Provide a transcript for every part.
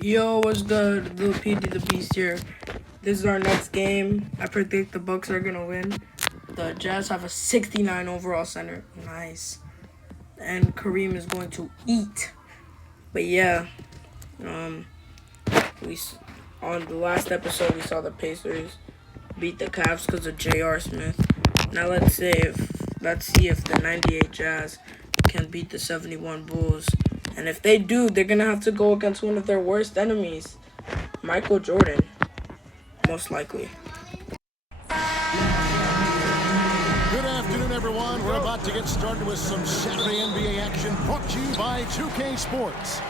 Yo, what's good? Lil PD the Beast here. This is our next game. I predict the Bucks are gonna win. The Jazz have a 69 overall center. Nice. And Kareem is going to eat. But yeah, um, we on the last episode we saw the Pacers beat the Cavs because of J.R. Smith. Now let's see if the 98 Jazz can beat the 71 Bulls. And if they do, they're gonna have to go against one of their worst enemies, Michael Jordan, most likely. Good afternoon, everyone. We're about to get started with some Saturday NBA action brought to you by 2K Sports.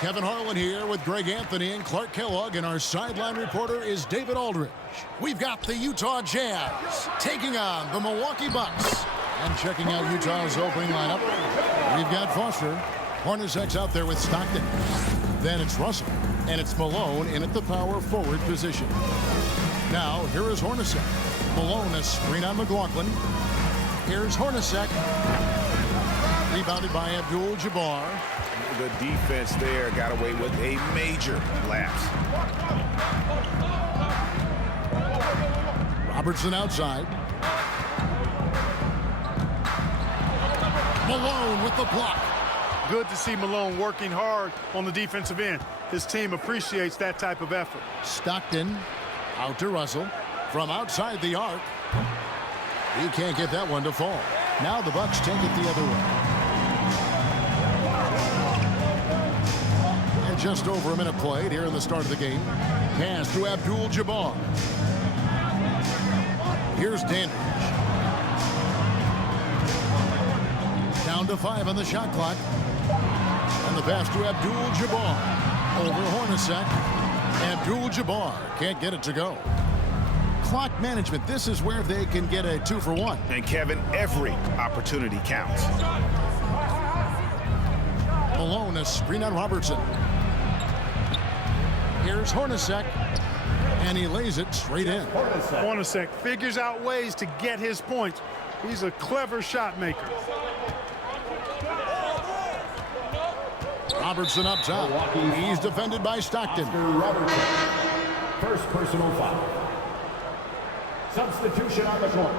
Kevin Harlan here with Greg Anthony and Clark Kellogg, and our sideline reporter is David Aldridge. We've got the Utah Jazz taking on the Milwaukee Bucks. And checking out Utah's opening lineup, we've got Foster. Hornacek's out there with Stockton. Then it's Russell, and it's Malone in at the power forward position. Now, here is Hornacek. Malone, a screen on McLaughlin. Here's Hornacek. Rebounded by Abdul-Jabbar. The defense there got away with a major lapse. Robertson outside. Malone with the block. Good to see Malone working hard on the defensive end. His team appreciates that type of effort. Stockton out to Russell from outside the arc. He can't get that one to fall. Now the Bucks take it the other way. And just over a minute played here in the start of the game. Pass to Abdul-Jabbar. Here's Dandridge. Down to 5 on the shot clock. And the pass to Abdul-Jabbar. Over Hornacek. Abdul-Jabbar can't get it to go. Clock management. This is where they can get a 2-for-1. And Kevin, every opportunity counts. Malone, a screen on Robertson. Here's Hornacek. And he lays it straight in. Hornacek figures out ways to get his points. He's a clever shot maker. Robertson up top. He's defended by Stockton. First personal foul. Substitution on the court.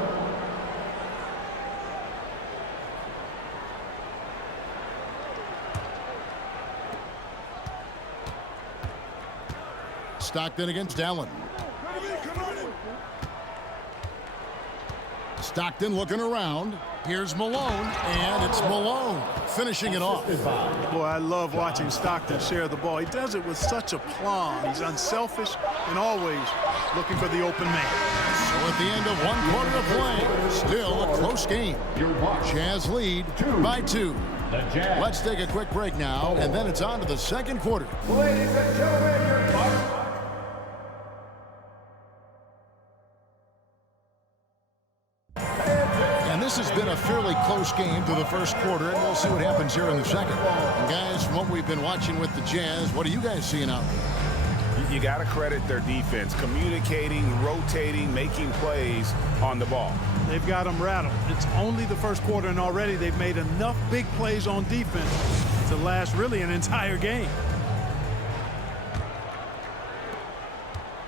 Stockton against Allen. Stockton looking around. Here's Malone, and it's Malone finishing it off. Boy, I love watching Stockton share the ball. He does it with such aplomb. He's unselfish and always looking for the open man. So at the end of one quarter of play, still a close game. Jazz lead by 2. Let's take a quick break now, and then it's on to the second quarter. Ladies and gentlemen, your Bucks. This has been a fairly close game through the first quarter, and we'll see what happens here in the second. And guys, from what we've been watching with the Jazz, what are you guys seeing out there? You got to credit their defense, communicating, rotating, making plays on the ball. They've got them rattled. It's only the first quarter, and already they've made enough big plays on defense to last really an entire game.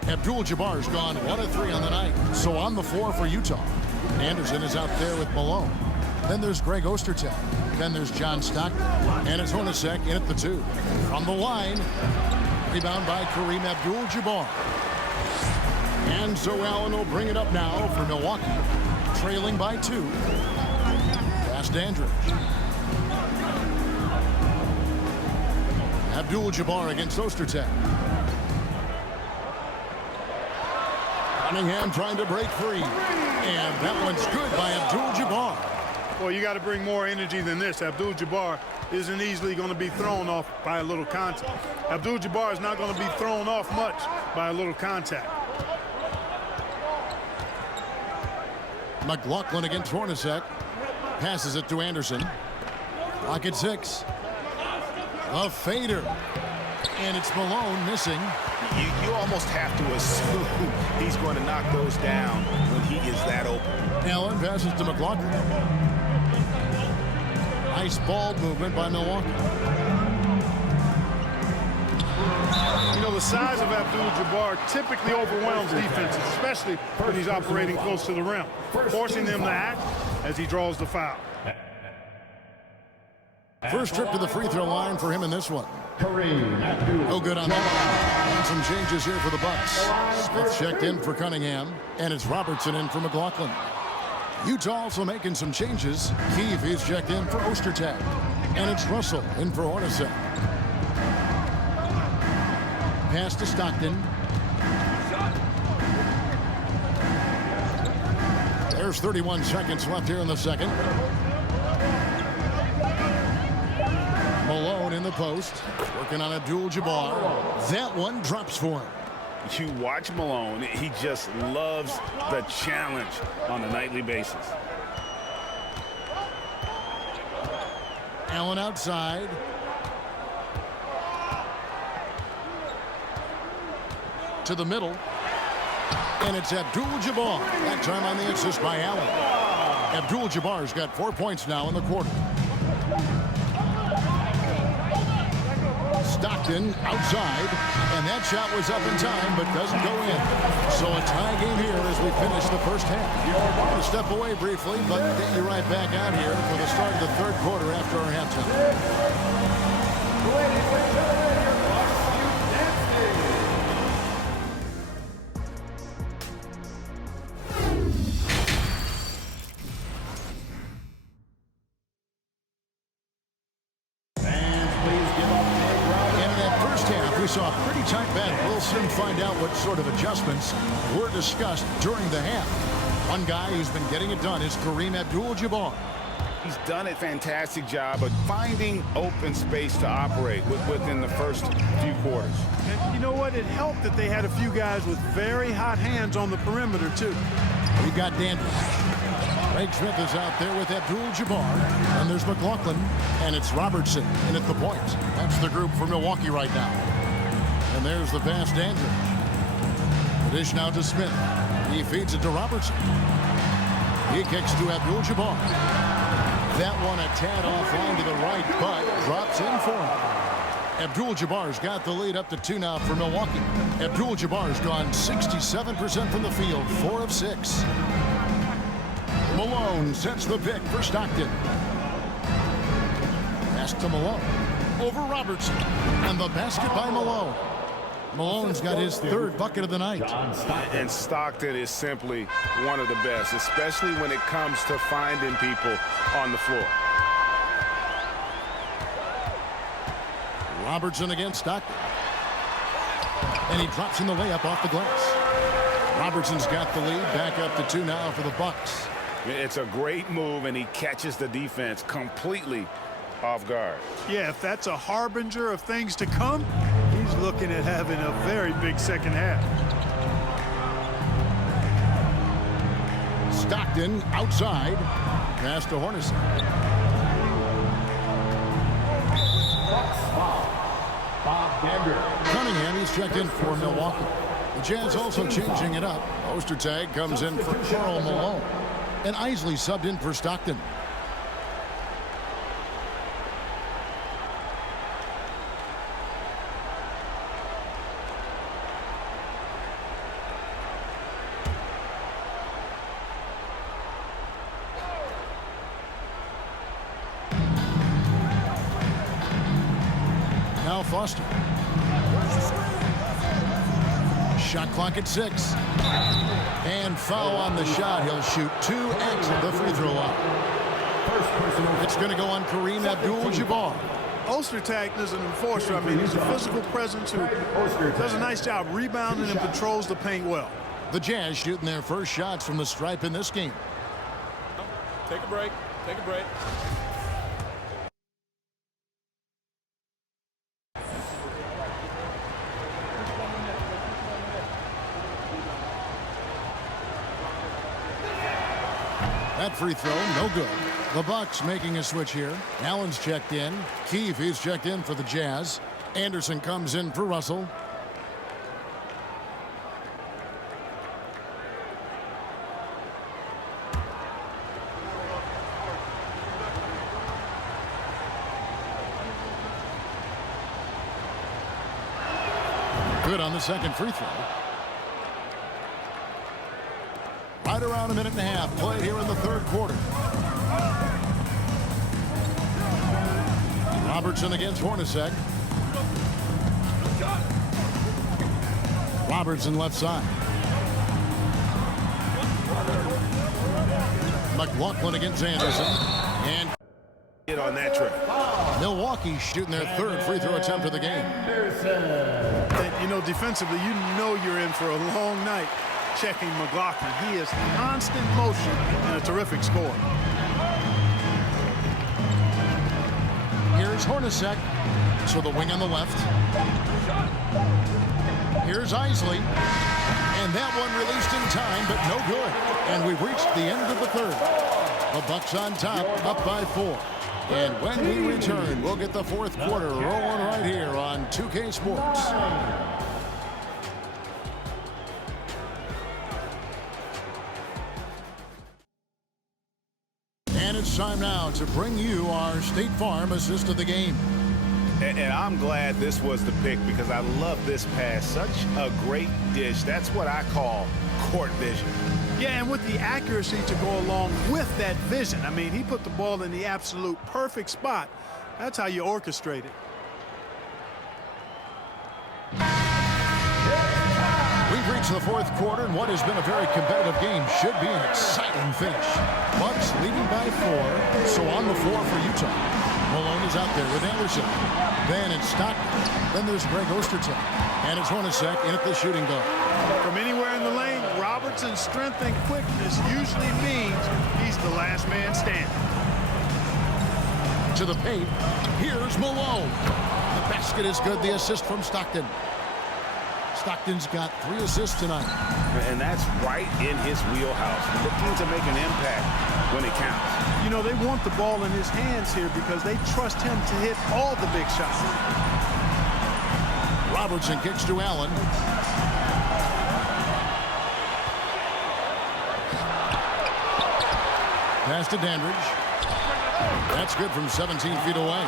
Abdul-Jabbar's gone 1 of 3 on the night, so on the floor for Utah. Anderson is out there with Malone. Then there's Greg Ostertag. Then there's John Stockton. And it's Hornacek in at the 2. From the line, rebound by Kareem Abdul-Jabbar. And so Allen will bring it up now for Milwaukee. Trailing by 2. Past Dandridge. Abdul-Jabbar against Ostertag. Cunningham trying to break free. And that one's good by Abdul-Jabbar. Well, you got to bring more energy than this. Abdul-Jabbar isn't easily going to be thrown off by a little contact. Abdul-Jabbar is not going to be thrown off much by a little contact. McLaughlin against Hornacek. Passes it to Anderson. Clock at 6. A fader. And it's Malone missing. You almost have to assume he's going to knock those down when he is that open. Allen passes to McLaughlin. Nice ball movement by Milwaukee. You know, the size of Abdul-Jabbar typically overwhelms defenses, especially when he's operating close to the rim, forcing them to act as he draws the foul. First trip to the free throw line for him in this one. Kareem Abdul. No good on that. And some changes here for the Bucks. Smith checked in for Cunningham, and it's Robertson in for McLaughlin. Utah also making some changes. Keefe is checked in for Ostertag, and it's Russell in for Hornacek. Pass to Stockton. There's 31 seconds left here in the second. Malone in the post, working on Abdul-Jabbar. That one drops for him. You watch Malone, he just loves the challenge on a nightly basis. Allen outside. To the middle. And it's Abdul-Jabbar. That time on the assist by Allen. Abdul-Jabbar's got 4 points now in the quarter. Stockton outside, and that shot was up in time but doesn't go in. So a tie game here as we finish the first half. We're going to step away briefly, but get you right back out here for the start of the third quarter after our halftime. Ladies and gentlemen, your Bucks dancing. We saw a pretty tight battle. We'll soon find out what sort of adjustments were discussed during the half. One guy who's been getting it done is Kareem Abdul-Jabbar. He's done a fantastic job of finding open space to operate within the first few quarters. And you know what? It helped that they had a few guys with very hot hands on the perimeter, too. We got Dandridge. Craig Smith is out there with Abdul-Jabbar. And there's McLaughlin. And it's Robertson in at the point. That's the group for Milwaukee right now. And there's the pass to Dandridge. The dish now to Smith. He feeds it to Robertson. He kicks to Abdul-Jabbar. That one a tad offline to the right, but drops in for him. Abdul-Jabbar's got the lead up to 2 now for Milwaukee. Abdul-Jabbar's gone 67% from the field, 4 of 6. Malone sets the pick for Stockton. Pass to Malone. Over Robertson. And the basket by Malone. Malone's got his 3rd bucket of the night. And Stockton is simply one of the best, especially when it comes to finding people on the floor. Robertson against Stockton. And he drops in the layup off the glass. Robertson's got the lead, back up to 2 now for the Bucks. It's a great move, and he catches the defense completely off guard. Yeah, if that's a harbinger of things to come, he's looking at having a very big second half. Stockton outside. Pass to Hornacek. Bob Dandridge. Cunningham, he's checked in for Milwaukee. The Jazz also changing it up. Ostertag comes in for Karl Malone. And Isley subbed in for Stockton. Now Foster. Shot clock at 6. And foul on the shot. He'll shoot 2 at the free throw line. It's going to go on Kareem Abdul-Jabbar. Ostertag is an enforcer. I mean, he's a physical presence who does a nice job rebounding and controls the paint well. The Jazz shooting their first shots from the stripe in this game. Take a break. Take a break. That free throw, no good. The Bucks making a switch here. Allen's checked in. Keefe is checked in for the Jazz. Anderson comes in for Russell. Good on the second free throw. Right around a minute and a half played here in the third quarter. Robertson against Hornacek. Robertson left side. McLaughlin against Anderson. And On that trip. Milwaukee shooting their third free throw attempt of the game. And, you know, defensively, you know you're in for a long night checking McLaughlin. He is constant motion and a terrific scorer. Here's Hornacek. So the wing on the left. Here's Isley. And that one released in time, but no good. And we've reached the end of the third. The Bucks on top, up by 4. And when we return, we'll get the fourth quarter rolling right here on 2K Sports. And it's time now to bring you our State Farm assist of the game. And I'm glad this was the pick because I love this pass. Such a great dish. That's what I call court vision. Yeah, and with the accuracy to go along with that vision. I mean, he put the ball in the absolute perfect spot. That's how you orchestrate it. We've reached the fourth quarter, and what has been a very competitive game should be an exciting finish. Bucks leading by 4, so on the floor for Utah. Malone is out there with Anderson. Then it's Stockton. Then there's Greg Ostertag. And it's Hornacek in at the shooting guard. From anywhere in the lane, Robertson's strength and quickness usually means he's the last man standing. To the paint, here's Malone. The basket is good, the assist from Stockton. Stockton's got 3 assists tonight. And that's right in his wheelhouse. Looking to make an impact when it counts. You know, they want the ball in his hands here because they trust him to hit all the big shots. Robertson kicks to Allen. Pass to Dandridge. That's good from 17 feet away.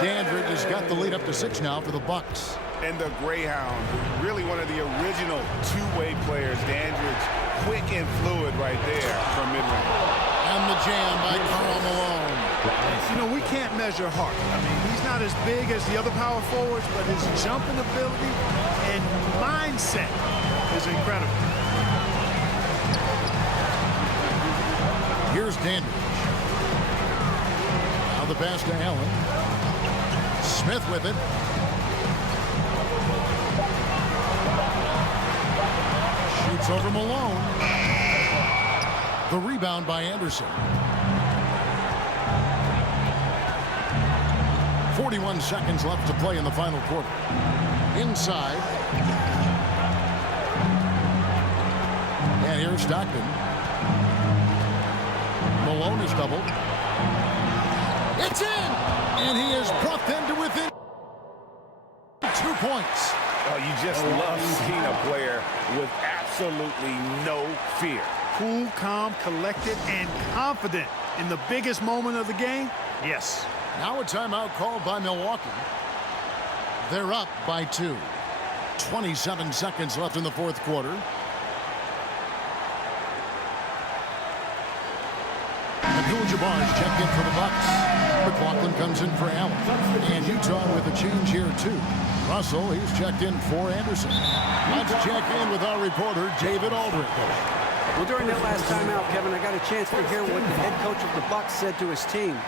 Dandridge has got the lead up to 6 now for the Bucks. And the Greyhound, really one of the original two-way players. Dandridge, quick and fluid right there from mid-range. And the jam by Karl Malone. You know, we can't measure heart. I mean, he's not as big as the other power forwards, but his jumping ability and mindset is incredible. Here's Dandridge. Now the pass to Allen. Smith with it. Shoots over Malone. The rebound by Anderson. 41 seconds left to play in the final quarter. Inside. And here's Stockton. Malone is doubled. It's in! And he has brought them to within 2 points. Oh, you just love seeing a player with absolutely no fear. Cool, calm, collected, and confident in the biggest moment of the game? Yes. Now a timeout called by Milwaukee. They're up by 2. 27 seconds left in the fourth quarter. Abdul-Jabbar is checked in for the Bucks. McLaughlin comes in for Allen. And Utah with a change here, too. Russell, he's checked in for Anderson. Let's check in with our reporter, David Aldridge. Well, during that last timeout, Kevin, I got a chance to hear what the head coach of the Bucks said to his team.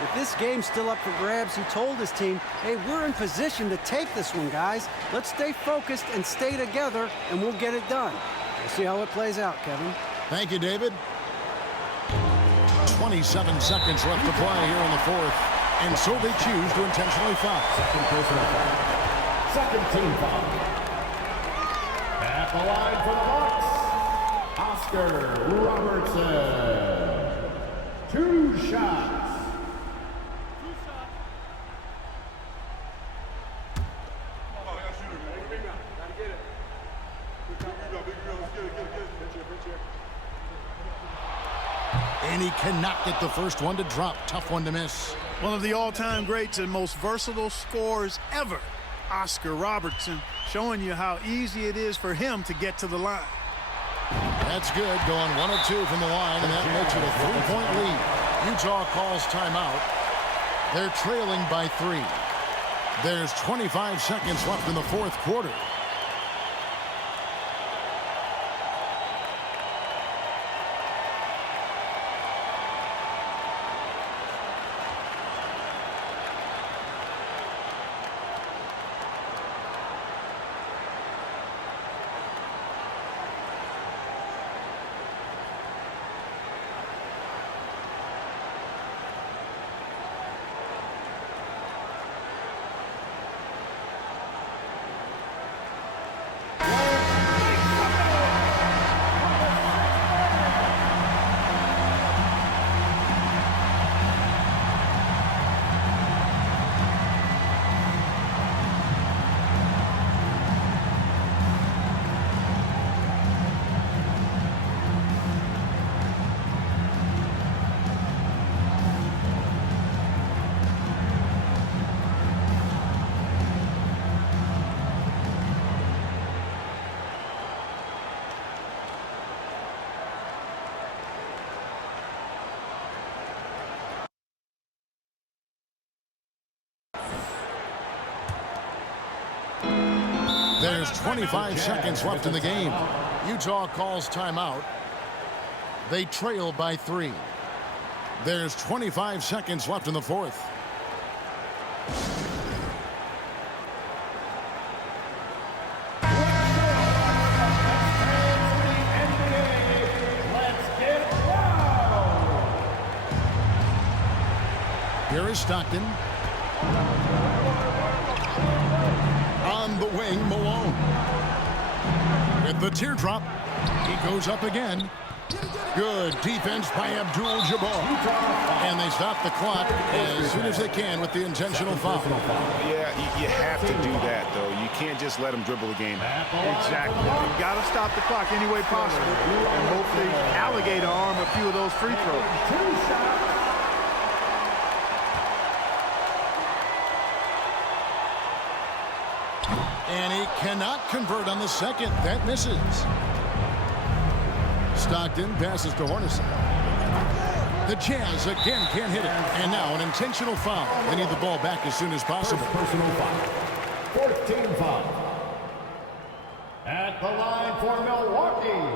With this game still up for grabs, he told his team, hey, we're in position to take this one, guys. Let's stay focused and stay together, and we'll get it done. We'll see how it plays out, Kevin. Thank you, David. 27 seconds left to play here in the fourth. And so they choose to intentionally foul. Second team foul. At the line for the Bucks, Oscar Robertson. 2 shots. And he cannot get the first one to drop. Tough one to miss. One of the all-time greats and most versatile scorers ever Oscar Robertson, showing you how easy it is for him to get to the line. That's good, going 1 of 2 from the line, and that makes it a 3-point lead. Utah calls timeout. They're trailing by 3. There's 25 seconds left in the fourth quarter. There's 25 seconds left in the game. Utah calls timeout. They trail by 3. There's 25 seconds left in the fourth. Here is Stockton. On the wing, Malone. With the teardrop, he goes up again. Good defense by Abdul-Jabbar. And they stop the clock as soon as they can with the intentional foul. Yeah, you have to do that, though. You can't just let them dribble the game. Exactly. You got to stop the clock any way possible. And hope the alligator arm a few of those free throws. And he cannot convert on the second. That misses. Stockton passes to Hornacek. The Jazz again can't hit it. And now an intentional foul. They need the ball back as soon as possible. Personal foul. 14 foul. At the line for Milwaukee,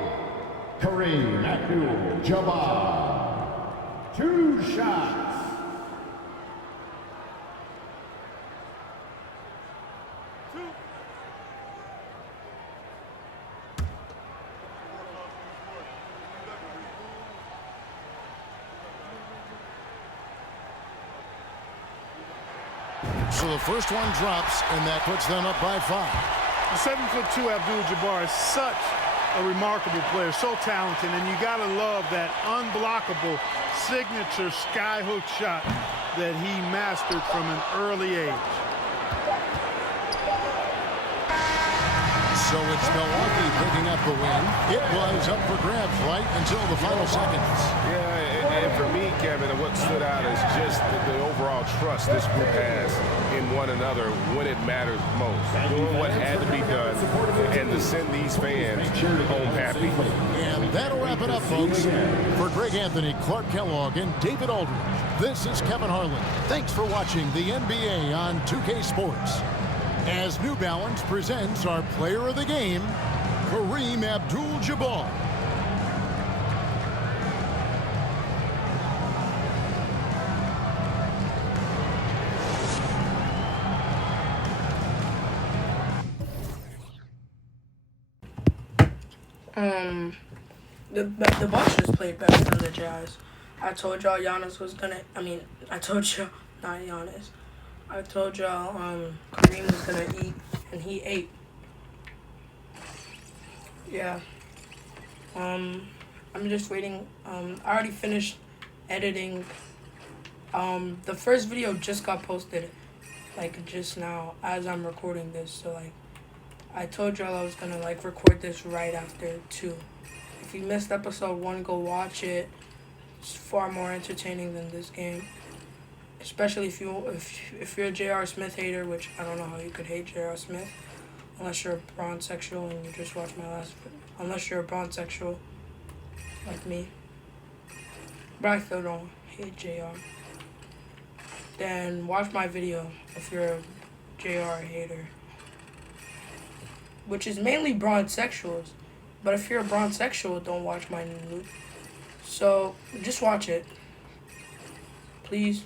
Kareem Abdul-Jabbar. 2 shots. So the first one drops, and that puts them up by 5. The 7'2" Abdul-Jabbar is such a remarkable player, so talented, and you gotta love that unblockable signature skyhook shot that he mastered from an early age. So it's Milwaukee picking up the win. It was up for grabs right until the final seconds. Yeah, and for me, Kevin, what stood out is just the overall trust this group has in one another when it matters most. Doing what had to be done and to send these fans home happy. And that'll wrap it up, folks. For Greg Anthony, Clark Kellogg, and David Aldridge, this is Kevin Harlan. Thanks for watching the NBA on 2K Sports. As New Balance presents our player of the game, Kareem Abdul-Jabbar. The Bucks just played better than the Jazz. I told y'all Giannis was gonna. I told y'all not Giannis. I told y'all Kareem was gonna eat, and he ate. Yeah. I'm just waiting. I already finished editing. The first video just got posted, like just now as I'm recording this. So like, I told y'all I was gonna like record this right after 2. If you missed episode 1, go watch it. It's far more entertaining than this game. Especially if you're a J.R. Smith hater, which I don't know how you could hate J.R. Smith unless you're a bronzexual and you just watched my last video. Unless you're a bronzexual like me. But I still don't hate JR. Then watch my video if you're a JR hater. Which is mainly bronzexuals. But if you're a bronzexual, don't watch my new. So just watch it. Please.